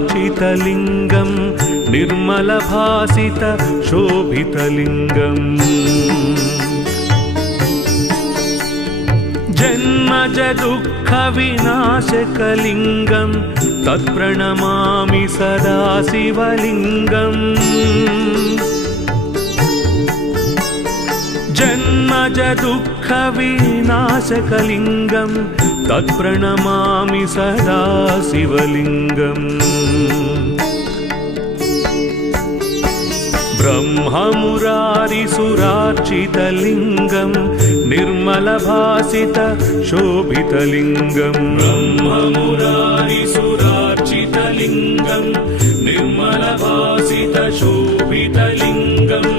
ब्रह्ममुरारिसुरार्चितलिङ्गं निर्मलभासित शोभितलिङ्गम् जन्मजदुःखविनाशकलिङ्गं तत्प्रणमामि सदा शिवलिङ्गम् जन्मजदुःखविनाशकलिङ्गं तत्प्रणमामि सदा शिवलिङ्गम् ब्रह्ममुरारिसुरार्चितलिङ्गं निर्मलभासित शोभितलिङ्गं ब्रह्ममुरारिसुरार्चितलिङ्गं निर्मलभासित शोभितलिङ्गम्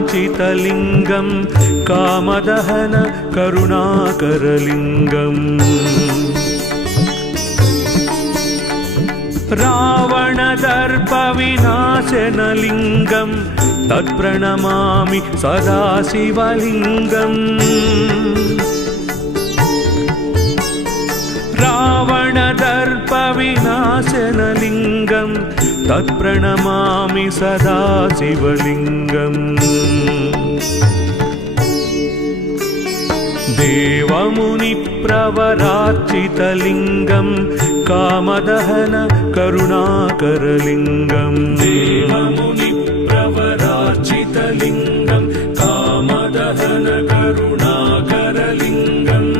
देवमुनिप्रवरार्चितलिङ्गं कामदहन करुणाकरलिङ्गम् रावणदर्पविनाशनलिङ्गं तत्प्रणमामि सदा शिवलिङ्गम् रावणदर्पविनाशनलिङ्गं तत्प्रणमामि सदा शिवलिङ्गम् देवमुनिप्रवरार्चितलिङ्गं कामदहन करुणाकरलिङ्गम् देवमुनिप्रवरार्चितलिङ्गं कामदहन करुणाकरलिङ्गम्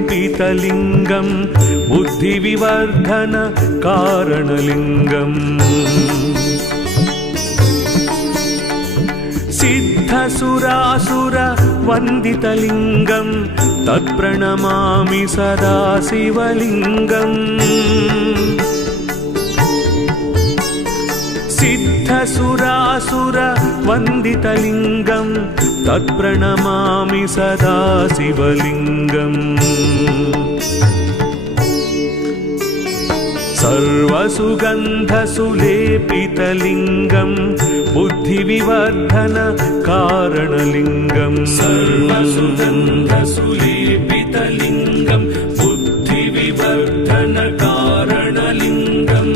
सर्वसुगन्धसुलेपितलिङ्गं बुद्धिविवर्धन कारणलिङ्गम् सिद्धसुरासुरवन्दितलिङ्गं तत्प्रणमामि सदा शिवलिङ्गम् सिद्धसुरासुरवन्दितलिङ्गं तत्प्रणमामि सदा शिवलिङ्गम् सर्वसुगन्धसुलेपितलिङ्गं बुद्धिविवर्धन कारणलिङ्गम् सर्वसुगन्धसुलेपितलिङ्गं बुद्धिविवर्धन कारणलिङ्गम्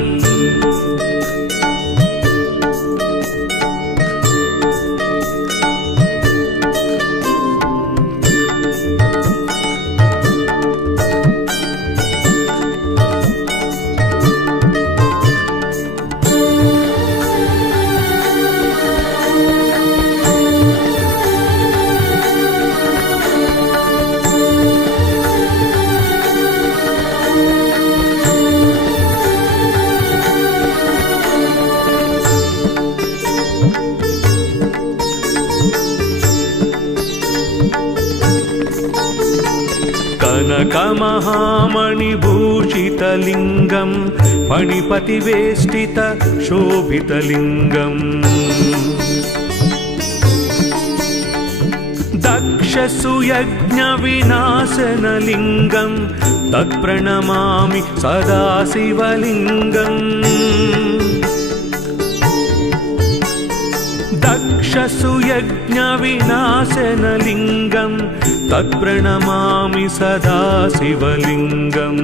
कनकमहामणिभूषितलिङ्गं फणिपतिवेष्टित शोभितलिङ्गम् दक्षसुयज्ञविनाशनलिङ्गं तत्प्रणमामि सदा शिवलिङ्गम् सुयज्ञविनाशनलिङ्गं तत्प्रणमामि सदा शिवलिङ्गम्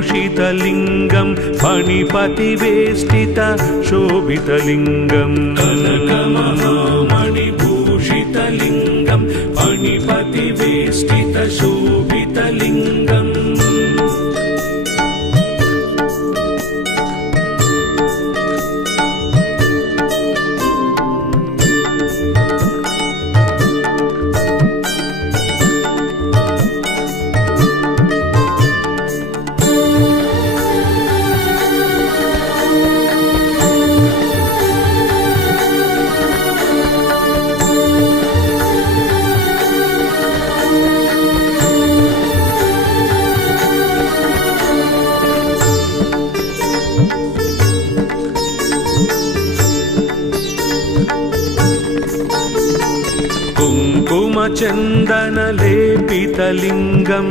कनकमहामणिभूषितलिङ्गं फणिपतिवेष्टितशोभितलिङ्गम् कनकमहामणिभूषितलिङ्गं फणिपतिवेष्टितशोभितलिङ्गम् कुङ्कुमचन्दनलेपितलिङ्गं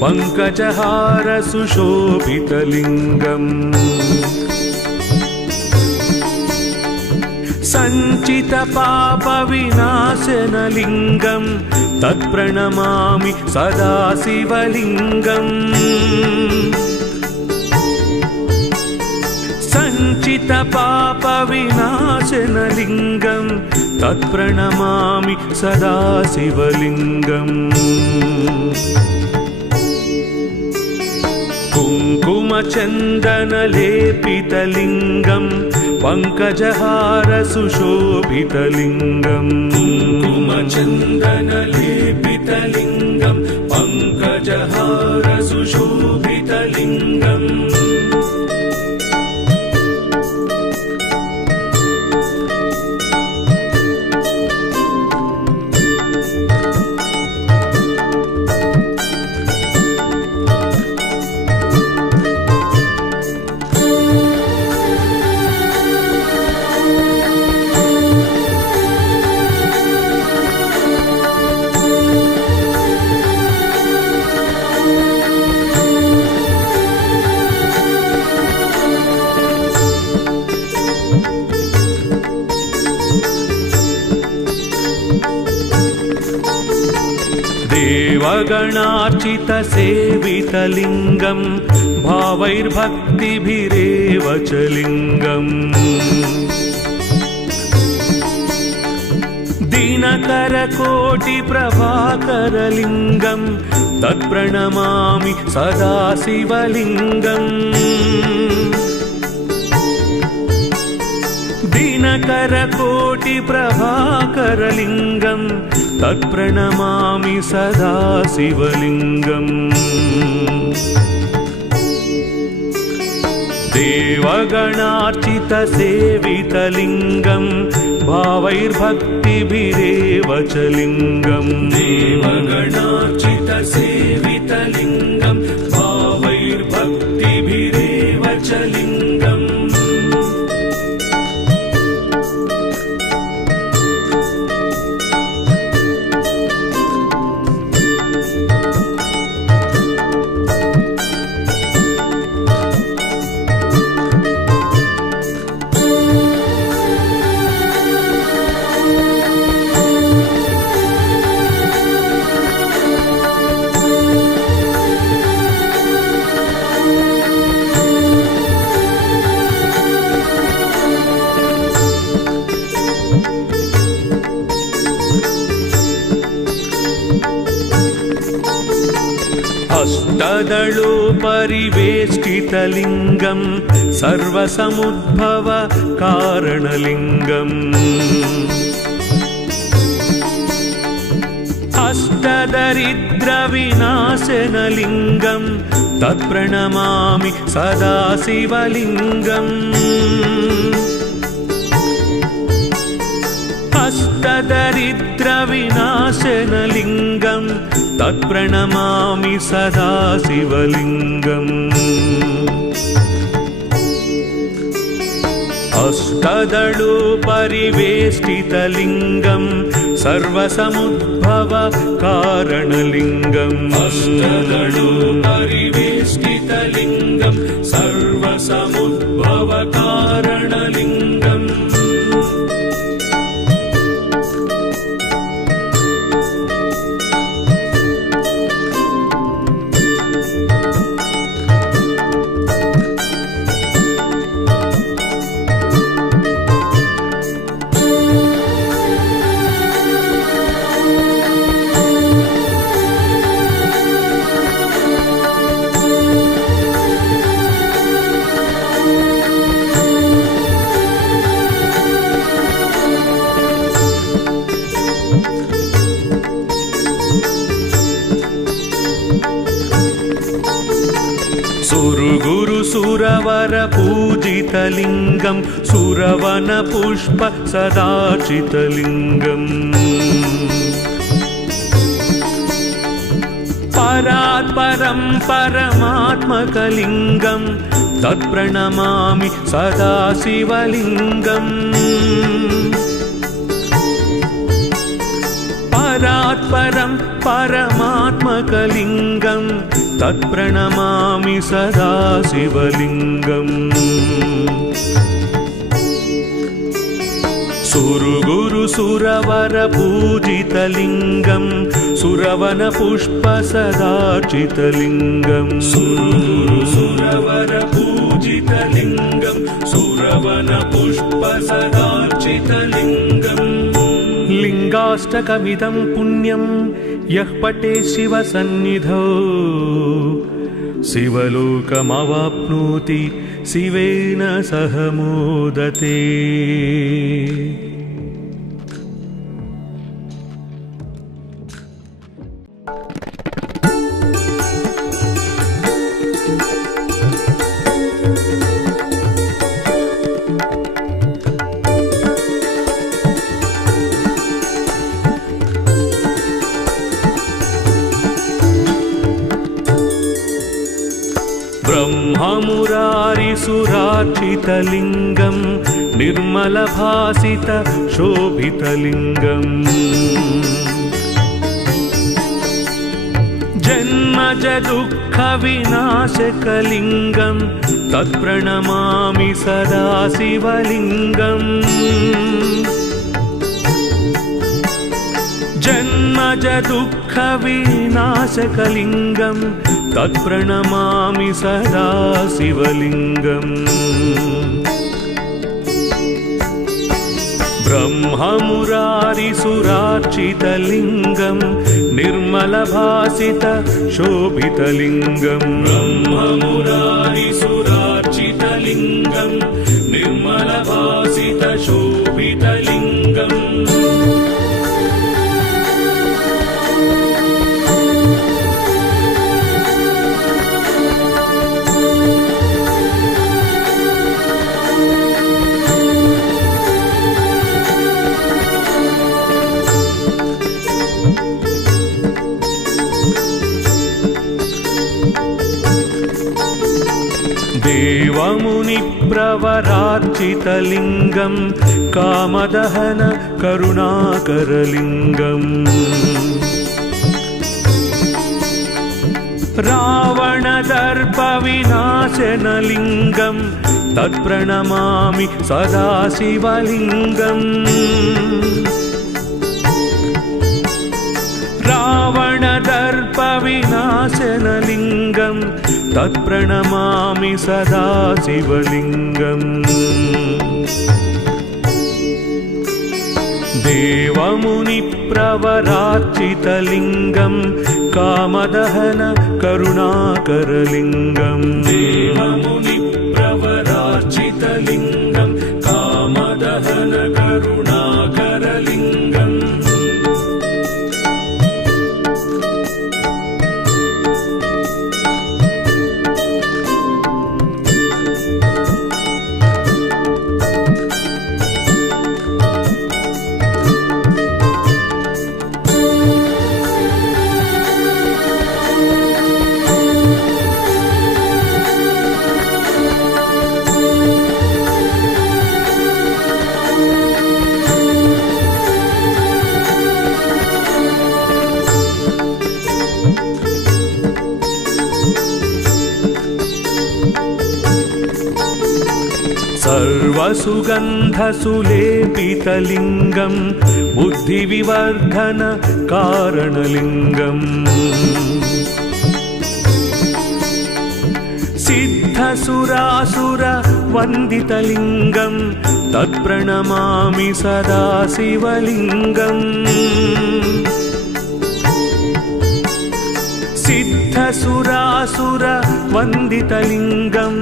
पङ्कजहारसुशोभितलिङ्गम् सञ्चितपापविनाशनलिङ्गं तत्प्रणमामि सदा शिवलिङ्गम् सञ्चितपापविनाशनलिङ्गं तत्प्रणमामि सदा शिवलिङ्गम् कुङ्कुमचन्दनलेपितलिङ्गं पङ्कजहारसुशोभितलिङ्गम् कुङ्कुमचन्दनलेपितलिङ्गं पङ्कजहारसुशोभितलिङ्गम् देवगणार्चितसेवितलिङ्गं भावैर्भक्तिभिरेव च लिङ्गम् दिनकरकोटिप्रभाकरलिङ्गं तत्प्रणमामि सदा शिवलिङ्गम् दिनकरकोटिप्रभाकरलिङ्गं तत्प्रणमामि सदा शिवलिङ्गम् देवगणार्चितसेवितलिङ्गं भावैर्भक्तिभिरेव च लिङ्गम् देवगणार्चितसेवितलिङ्गं भावैर्भक्तिभिरेव च लिङ्गम् अष्टदलोपरिवेष्टितलिङ्गं सर्वसमुद्भवकारणलिङ्गम् अष्टदरिद्रविनाशनलिङ्गं तत्प्रणमामि सदा शिवलिङ्गम् अष्टदरिद्रविनाशनलिङ्गं तत्प्रणमामि सदा शिवलिङ्गम् अष्टदळो परिवेष्टितलिङ्गं सर्वसमुद्भव कारणलिङ्गम् अष्टदळो परिवेष्टितलिङ्गं सर्वसमुद्भव कारणलिङ्गम् सुरगुरु सुरवर पूजितलिङ्गं सुरवन पुष्प सदाचितलिङ्गम् परात्परं परमात्मकलिङ्गं तत्प्रणमामि सदा शिवलिङ्गम् परात्परं परमात्मकलिङ्गं तत्प्रणमामि सदा शिवलिङ्गम् सुरगुरु सुरवर पूजितलिङ्गं सुरवन पुष्प सदाचितलिङ्गम् सुरगुरु सुरवर पूजितलिङ्गं सुरवन पुष्प सदाचितलिङ्गम् लिङ्गाष्टकमिदं पुण्यं यः पठे शिवसन्निधौ शिवलोकमवाप्नोति शिवेन सह मोदते। ब्रह्ममुरारिसुरार्चितलिङ्गं निर्मलभासित शोभितलिङ्गम् जन्मजदुःखविनाशकलिङ्गं तत्प्रणमामि सदा शिवलिङ्गम् जन्मजदुःखविनाशकलिङ्गं तत्प्रणमामि सदा शिवलिङ्गम् ब्रह्ममुरारिसुरार्चितलिङ्गं निर्मलभासित शोभितलिङ्गम् ब्रह्ममुरारिसुरार्चितलिङ्गं निर्मलभासित शोभितलिङ्गम् देवमुनिप्रवरार्चितलिङ्गं कामदहन करुणाकरलिङ्गम् रावणदर्पविनाशनलिङ्गं तत्प्रणमामि सदा शिवलिङ्गम् रावणदर्पविनाशनलिङ्गं तत्प्रणमामि सदा शिवलिङ्गम् देवमुनिप्रवरार्चितलिङ्गं कामदहन करुणाकरलिङ्गम् देवमुनिप्रवरार्चितलिङ्गं कामदहन करुणाकरलिङ्गम् सर्वसुगन्धसुलेपितलिङ्गं बुद्धिविवर्धनकारणलिङ्गम् सिद्धसुरासुरवन्दितलिङ्गं तत्प्रणमामि सदा शिवलिङ्गम् सिद्धसुरासुरवन्दितलिङ्गं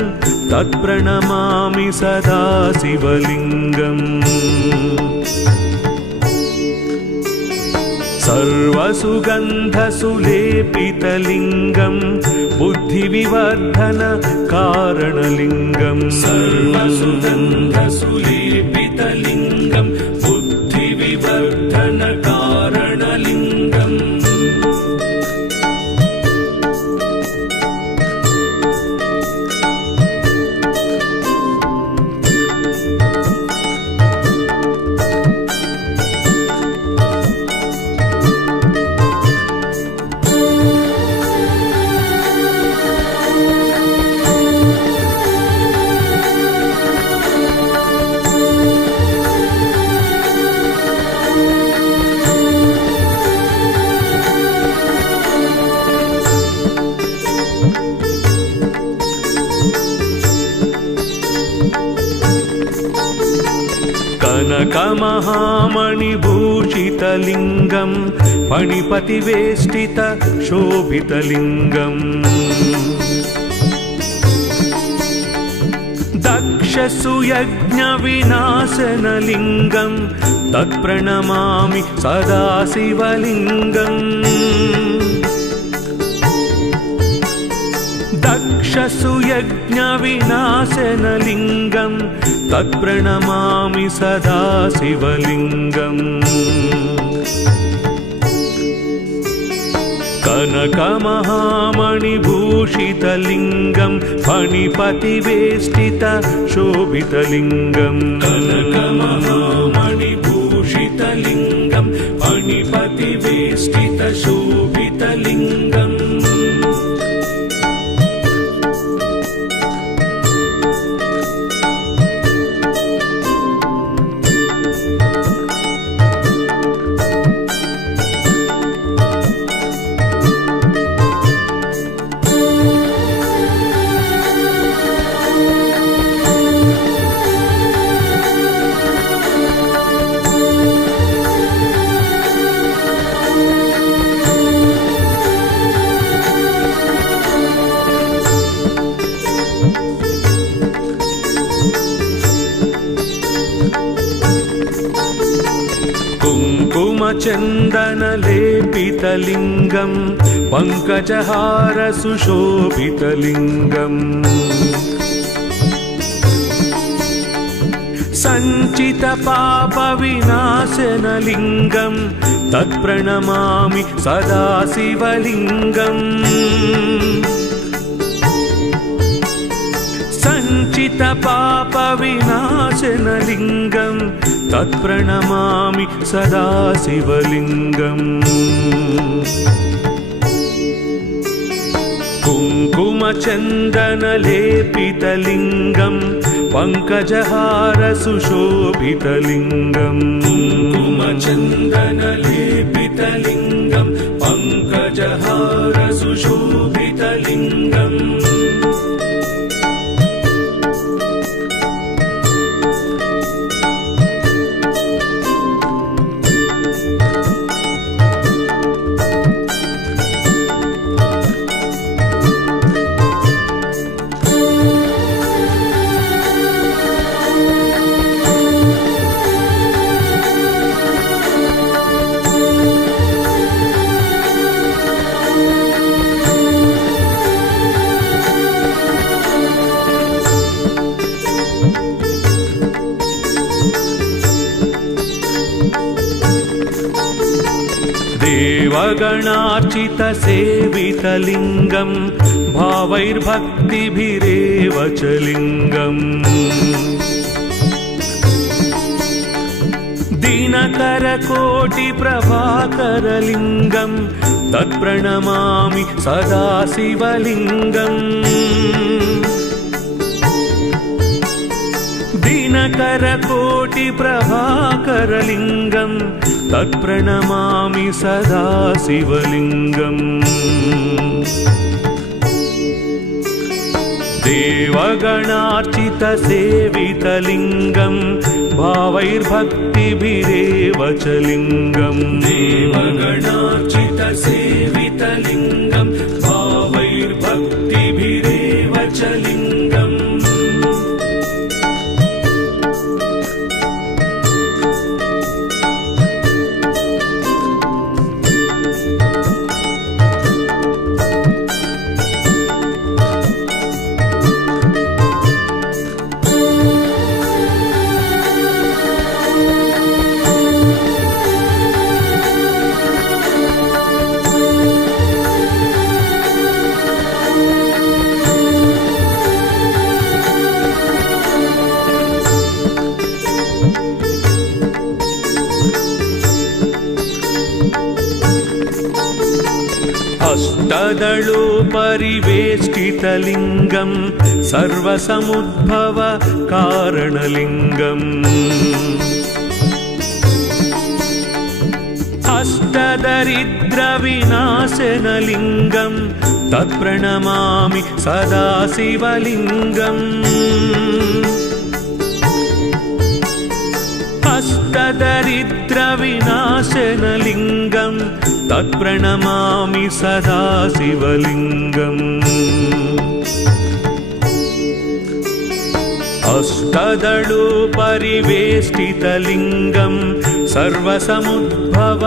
तत्प्रणमामि सदा शिवलिङ्गम् सर्वसुगन्धसुलेपितलिङ्गं बुद्धिविवर्धनकारणलिङ्गम् सर्वसुगन्धसुलेपितलिङ्गं बुद्धिविवर्धनकारणलिङ्गम् कनकमहामणिभूषितलिङ्गं फणिपतिवेष्टितशोभितलिङ्गम् दक्षसुयज्ञविनाशनलिङ्गं तत्प्रणमामि सदा शिवलिङ्गम् दक्षसुयज्ञविनाशनलिङ्गं तत्प्रणमामि सदा शिवलिङ्गम् कनकमहामणिभूषितलिङ्गं फणिपतिवेष्टितशोभितलिङ्गम् कनकमहामणिभूषितलिङ्गं फणिपतिवेष्टितशोभितलिङ्गम् कुङ्कुमचन्दनलेपितलिङ्गं पङ्कजहारसुशोभितलिङ्गम् सञ्चितपापविनाशनलिङ्गं तत्प्रणमामि सदा शिवलिङ्गम् सञ्चितपापविनाशनलिङ्गं तत्प्रणमामि सदा शिवलिङ्गम् कुङ्कुमचन्दनलेपितलिङ्गं पङ्कजहारसुशोभितलिङ्गम् कुङ्कुमचन्दनलेपितलिङ्गं पङ्कजहारसुशोभितलिङ्गम् देवगणार्चितसेवितलिङ्गं भावैर्भक्तिभिरेव च लिङ्गम् दिनकरकोटिप्रभाकरलिङ्गं तत्प्रणमामि सदा शिवलिङ्गम् दिव्यकरकोटिप्रभाकरलिङ्गं तत्प्रणमामि सदा शिवलिङ्गम् देवगणार्चितसेवितलिङ्गं भावैर्भक्तिभिरेव च लिङ्गम् देवगणार्चितसेवितलिङ्गं भावैर्भक्तिभिरेव च लिङ्गम् अष्टदलोपरिवेष्टितलिङ्गं सर्वसमुद्भव कारणलिङ्गम् अष्टदरिद्रविनाशनलिङ्गं तत्प्रणमामि सदा शिवलिङ्गम् अष्टदरिद्रविनाशनलिङ्गं तत्प्रणमामि सदा शिवलिङ्गम् अष्टदलोपरिवेष्टितलिङ्गं सर्वसमुद्भव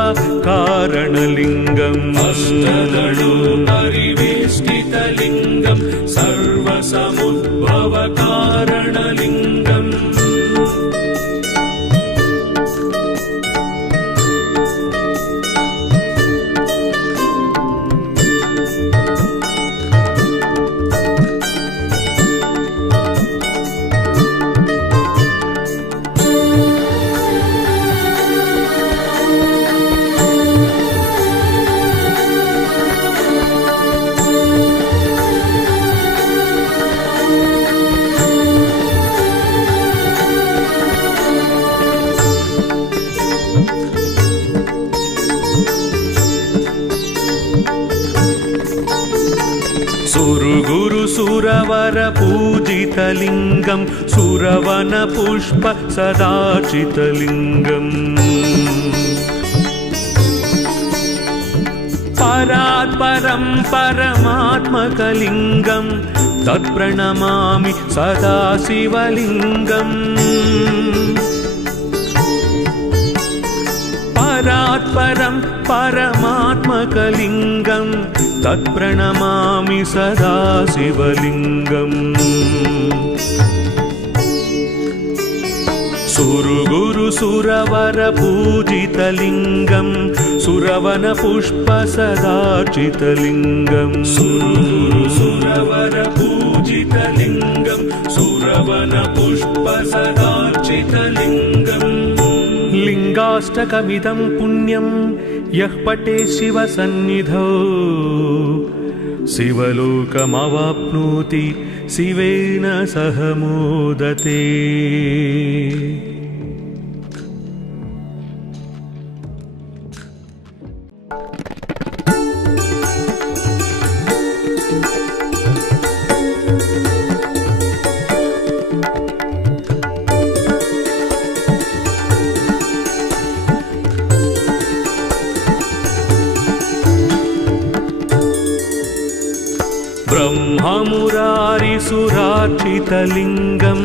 कारणलिङ्गम् अष्टदलोपरिवेष्टितलिङ्गं सर्वसमुद्भव कारणलिङ्गम् सुरवरपूजितलिङ्गं सुरवनपुष्प सदाचितलिङ्गम् परात्परं परमात्मकलिङ्गं तत्प्रणमामि सदा शिवलिङ्गम् परात्परं परमात्मकलिङ्गं तत्प्रणमामि सदा शिवलिङ्गम् सुरवरपूजितलिङ्गं सुरवनपुष्प सदाचितलिङ्गम् सुरवरपूजितलिङ्गं सुरवनपुष्प सदाचितलिङ्गम् लिङ्गाष्टकमिदं पुण्यं यः पठे शिवसन्निधौ शिवलोकमवाप्नोति शिवेन सह मोदते। ब्रह्ममुरारिसुरार्चितलिङ्गं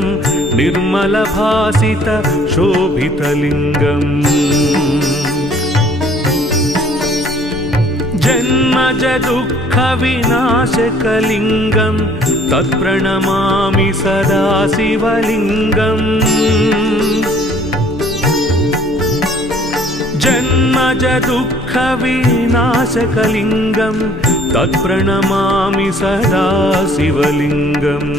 निर्मलभासित शोभितलिङ्गम् जन्मज दुःखविनाशकलिङ्गं तत्प्रणमामि सदा शिवलिङ्गम् जन्मज दुःखविनाशकलिङ्गं तत्प्रणमामि सदा शिवलिङ्गम्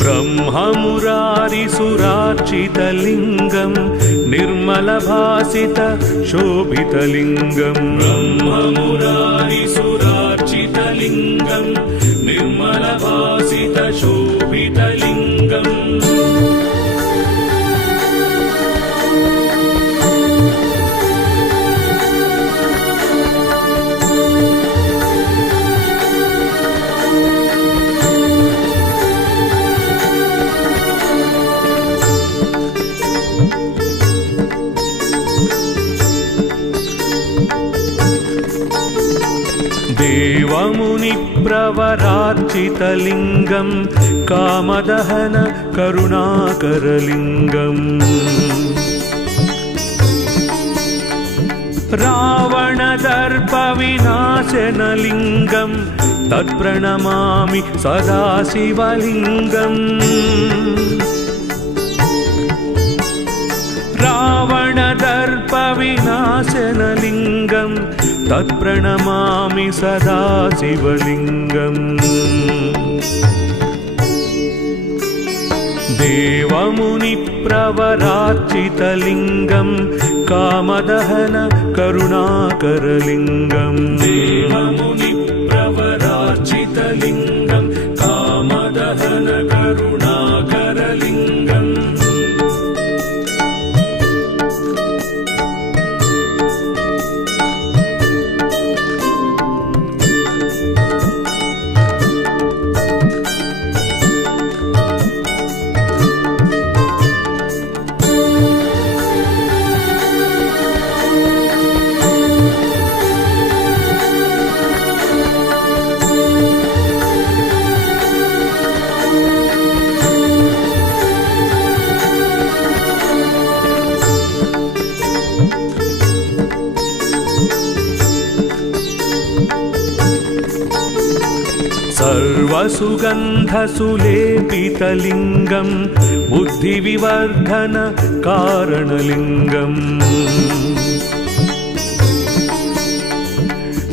ब्रह्ममुरारिसुरार्चितलिङ्गं निर्मलभासित शोभितलिङ्गम् ब्रह्ममुरारिसुरार्चितलिङ्गं निर्मलभासित शोभितलिङ्गम् देवमुनिप्रवरार्चितलिङ्गं कामदहन करुणाकरलिङ्गम् रावणदर्पविनाशनलिङ्गं तत्प्रणमामि सदा शिवलिङ्गम् रावणदर्पविनाशनलिङ्गं तत्प्रणमामि सदा शिवलिङ्गम् देवमुनिप्रवरार्चितलिङ्गं कामदहन करुणाकरलिङ्गम् देवमुनिप्रवरार्चितलिङ्गं कामदहन करुणाकरलिङ्गम् सर्वसुगन्धसुलेपितलिङ्गं बुद्धिविवर्धन कारणलिङ्गम्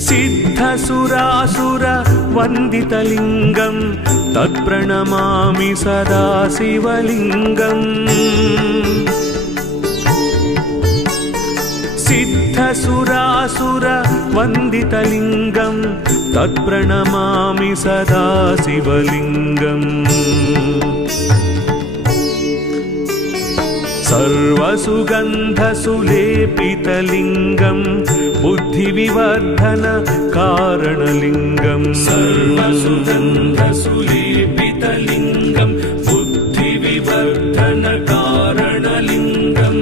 सिद्धसुरासुरवन्दितलिङ्गं तत्प्रणमामि सदा शिवलिङ्गम् सिद्धसुरासुरवन्दितलिङ्गं तत्प्रणमामि सदा शिवलिङ्गम् सर्वसुगन्धसुलेपितलिङ्गं बुद्धिविवर्धन कारणलिङ्गम् सर्वसुगन्धसुलेपितलिङ्गं बुद्धिविवर्धन कारणलिङ्गम्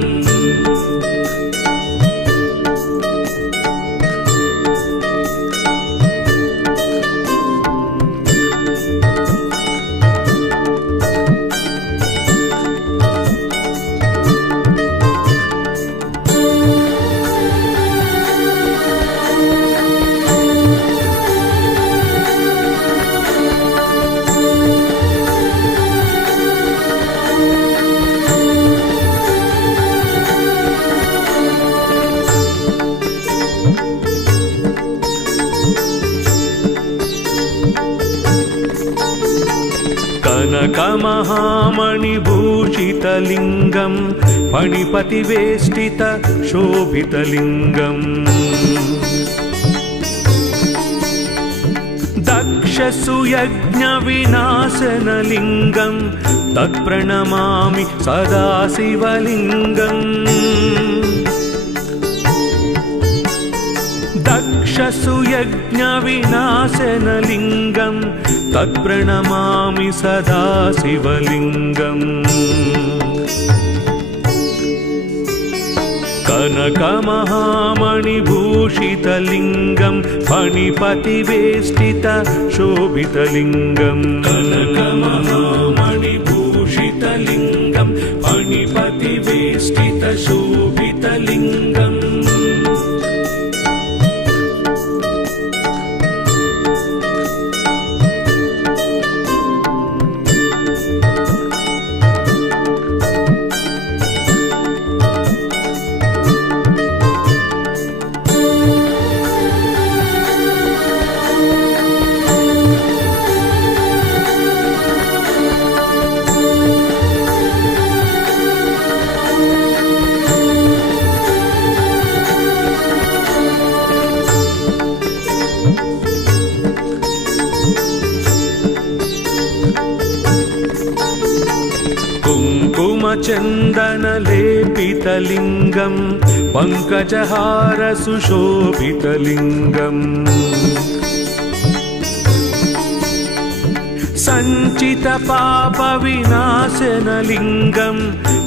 कनकमहामणिभूषितलिङ्गं फणिपतिवेष्टितशोभितलिङ्गम् दक्षसुयज्ञविनाशनलिङ्गं तत्प्रणमामि सदा शिवलिङ्गम् दक्षसुयज्ञविनाशनलिङ्गं तत्प्रणमामि सदा शिवलिङ्गम् कनकमहामणिभूषितलिङ्गं फणिपतिवेष्टितशोभितलिङ्गम् कनकमहामणिभूषितलिङ्गं फणिपतिवेष्टितशोभितलिङ्गम् कुङ्कुमचन्दनलेपितलिङ्गं पङ्कजहारसुशोभितलिङ्गम् सञ्चितपापविनाशनलिङ्गं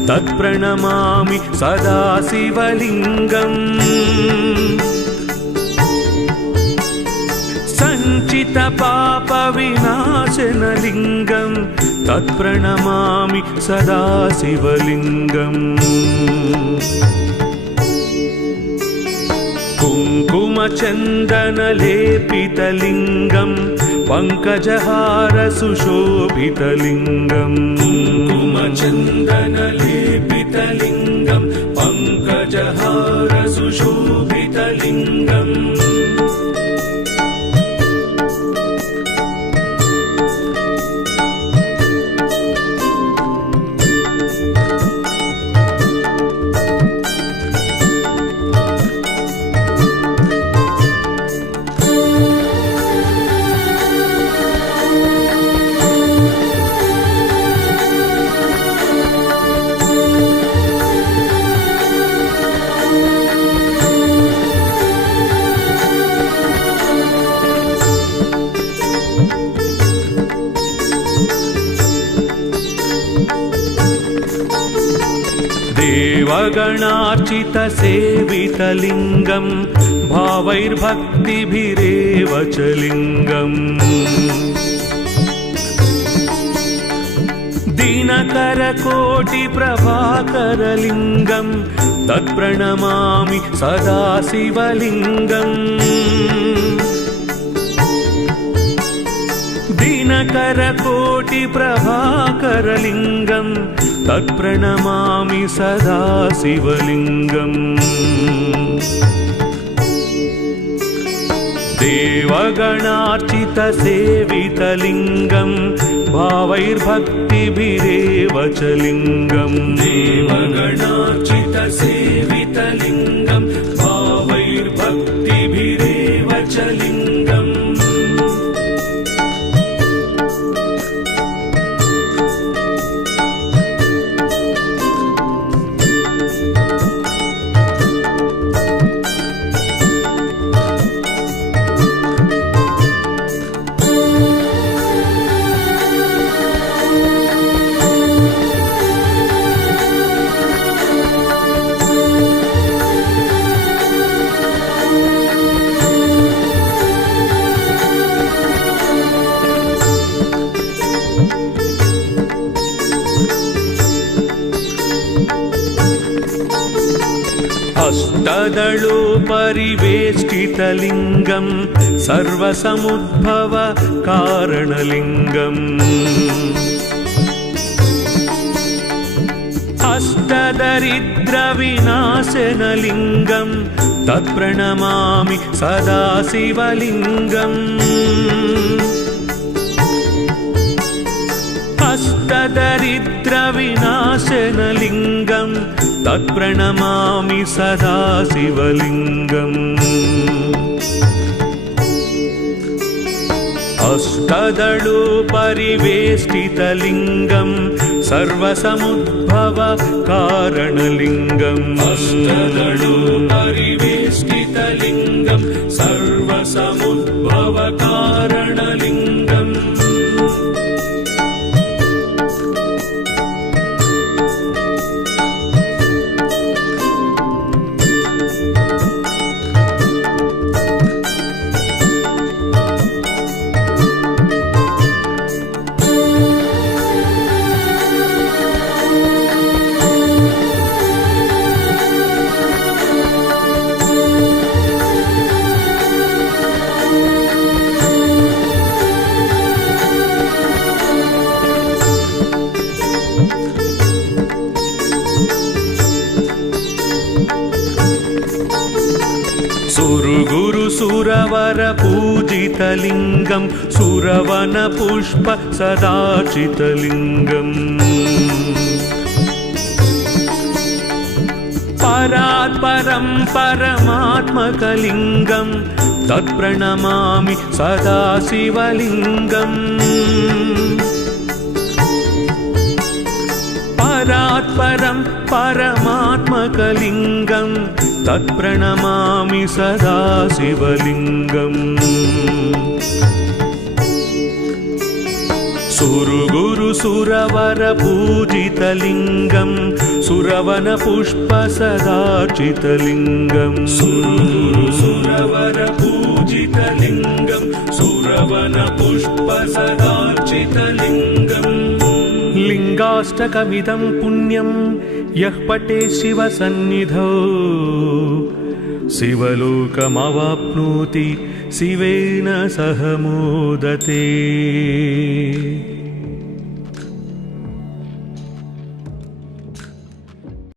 तत्प्रणमामि सदा शिवलिङ्गम् पतितपापविनाशनलिङ्गं तत्प्रणमामि सदा शिवलिङ्गम् कुङ्कुमचन्दनलेपितलिङ्गं पङ्कजहारसुशोभितलिङ्गम् कुङ्कुमचन्दनलेपितलिङ्गं पङ्कजहारसुशोभितलिङ्गम् देवगणार्चितसेवितलिङ्गं भावैर्भक्तिभिरेव च लिङ्गम् दीनकरकोटिप्रभाकरलिङ्गं तत्प्रणमामि सदा शिवलिङ्गम् दीनकरकोटिप्रभाकरलिङ्गं तत्प्रणमामि सदा शिवलिङ्गम् देवगणार्चितसेवितलिङ्गं भावैर्भक्तिभिरेव च लिङ्गम् देवगणार्चितसेवितलिङ्गं भावैर्भक्तिभिरेव च लिङ्गम् अष्टदलोपरिवेष्टितलिङ्गं सर्वसमुद्भवकारणलिङ्गम् अष्टदरिद्रविनाशनलिङ्गं तत्प्रणमामि सदा शिवलिङ्गम् अष्टदरिद्रविनाशनलिङ्गं तत्प्रणमामि सदा शिवलिङ्गम् अष्टदलोपरिवेष्टितलिङ्गं सर्वसमुद्भवकारणलिङ्गम् अष्टदलोपरिवेष्टितलिङ्गं सर्वसमुद्भवकारणलिङ्गम् सुरवरपूजितलिङ्गं सुरवनपुष्प सदाचितलिङ्गम् परात्परं परमात्मकलिङ्गं तत्प्रणमामि सदा शिवलिङ्गम् परात्परं परमात्मकलिङ्गं तत्प्रणमामि सदा शिवलिङ्गम् सुरगुरुसुरवरपूजितलिङ्गं सुरवनपुष्पसदार्चितलिङ्गं सुरगुरुसुरवरपूजितलिङ्गं सुरवनपुष्पसदार्चितलिङ्गम् लिङ्गाष्टकमिदं पुण्यं यः पठे शिवसन्निधौ शिवलोकमवाप्नोति शिवेन सह मोदते।